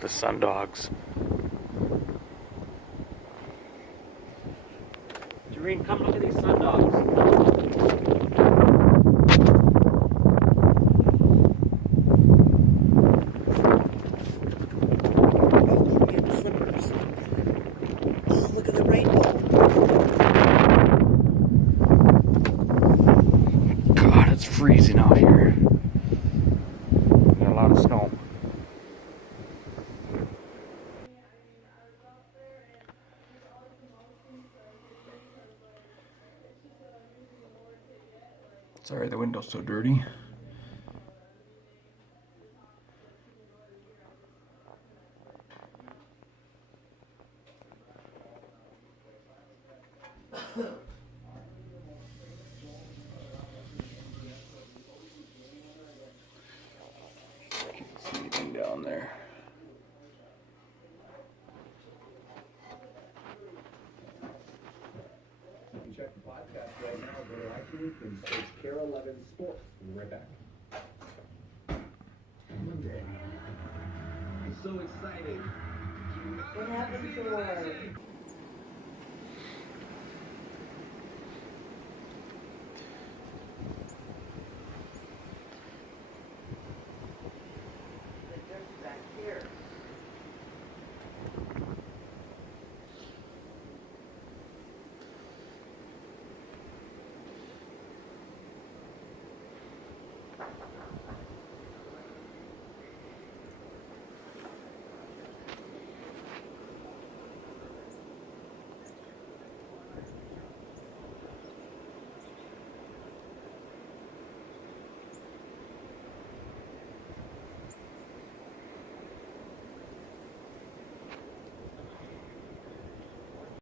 the Sun Dogs. Doreen, come look at these Sun Dogs. Look at the rainbow. God, it's freezing out here. Got a lot of snow. Sorry, the window's so dirty. Can't see anything down there. You can check the podcast right now. Go to iTunes and search Care 11 Sports. We'll be right back. Monday. I'm so excited. What happened to her?